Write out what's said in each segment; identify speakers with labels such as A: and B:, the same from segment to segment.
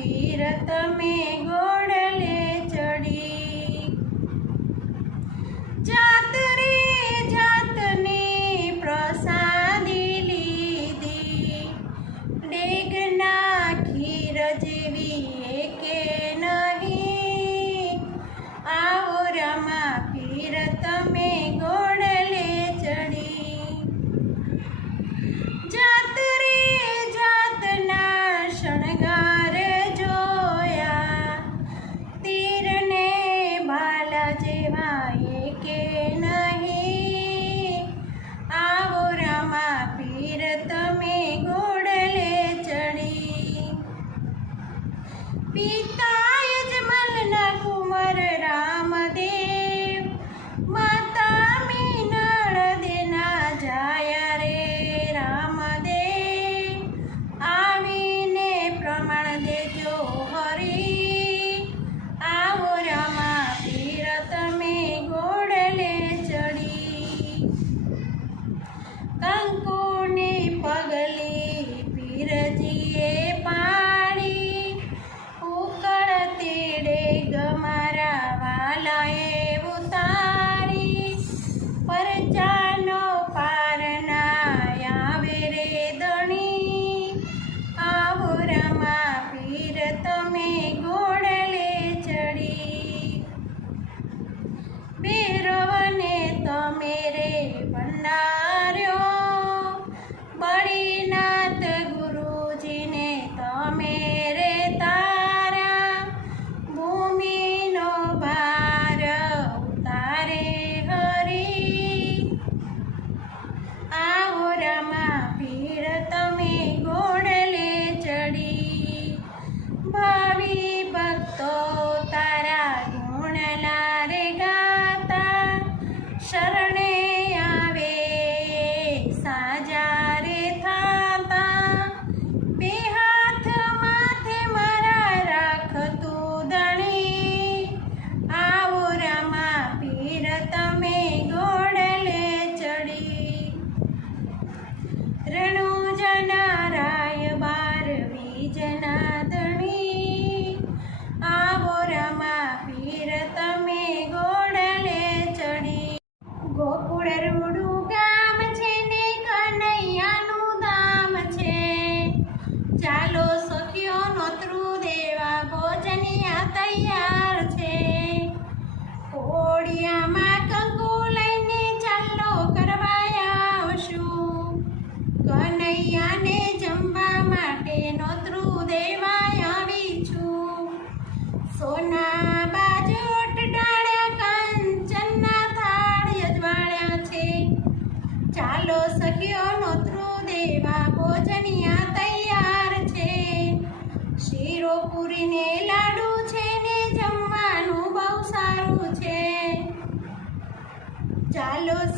A: Pirata me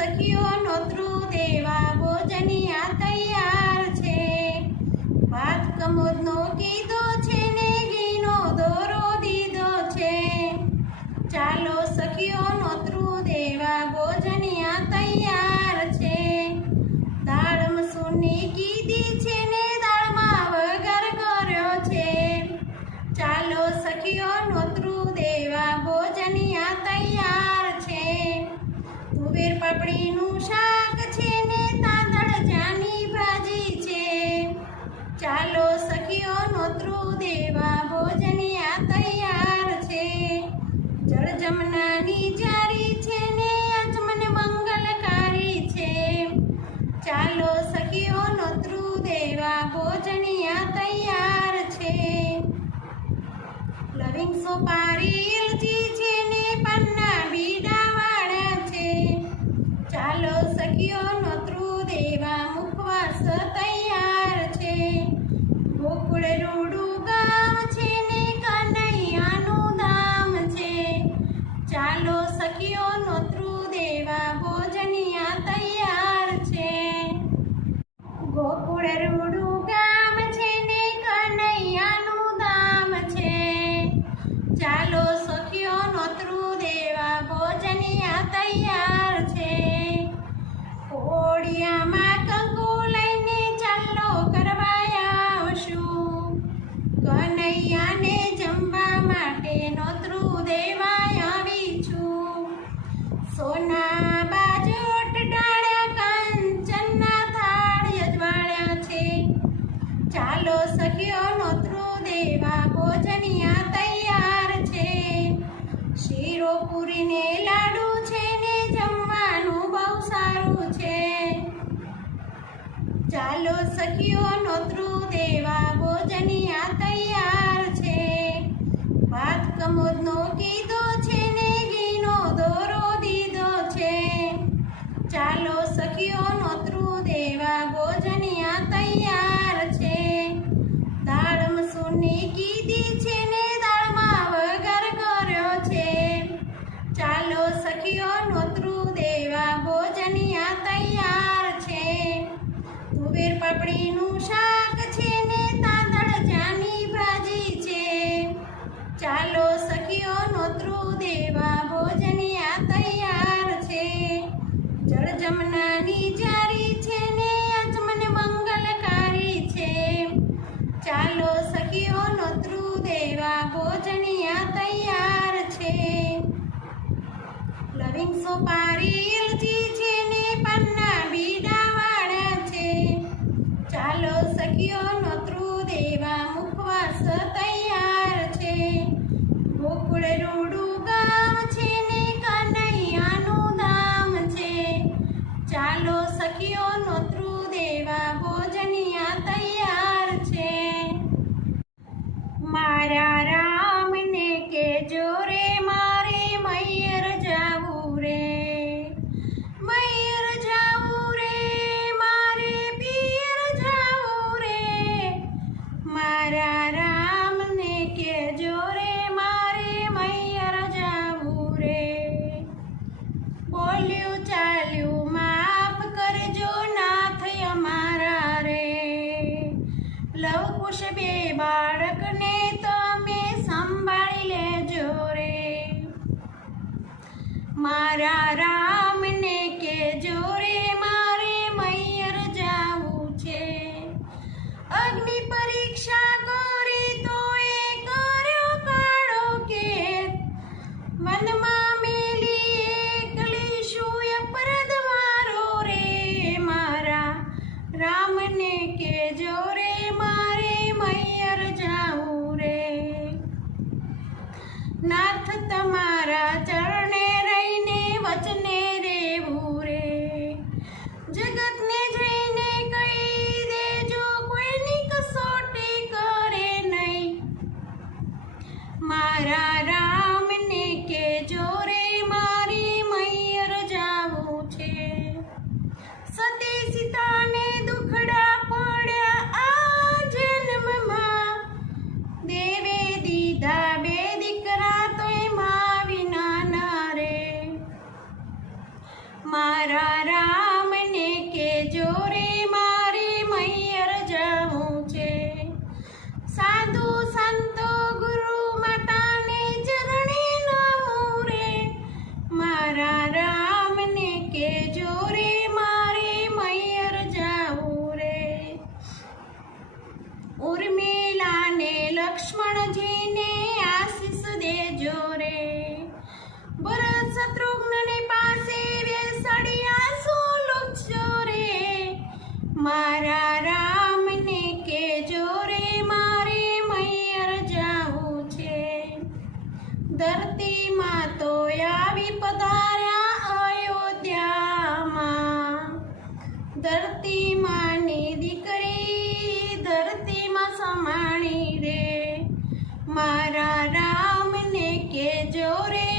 A: aquí otro જેવા ભોજનિયા તૈયાર છે. જળ જમનાની જારી છે ને અજમન મંગલકારી છે. ચાલો સખીઓનો ધ્રુદેવા ભોજનિયા તૈયાર છે. લવિંગ સોપારી ઇલજી પૂરીને લાડુ છે ને જમવાનું બહુ સારું છે. ચાલો સખીઓ નોતરું દેવા ભોજનિયા તૈયાર છે. ભાત કમોદનો કીધો છે ને ઘીનો દોરો દીધો છે. ચાલો સખીઓ પેર પાપડીનું શાક છે ને તાંદળ જાની ભાજી છે. ચાલો સખીઓ નોતરું દેવા ભોજન આ તૈયાર છે. જળ જમનાની જારી છે ને અચમન મંગલકારી છે. ચાલો સખીઓ નોતરું દેવા ભોજન આ તૈયાર છે. લવિંગ સોપારી વાનગીઓનું ત્રુદેવા ભોજનિયા તૈયાર છે. મારા રામને કે જો રે, મારે મૈયર જાવું રે. મૈયર જાવું રે, મારે પિયર જાવું રે. મારા મારા રામને કે જોરે Jody.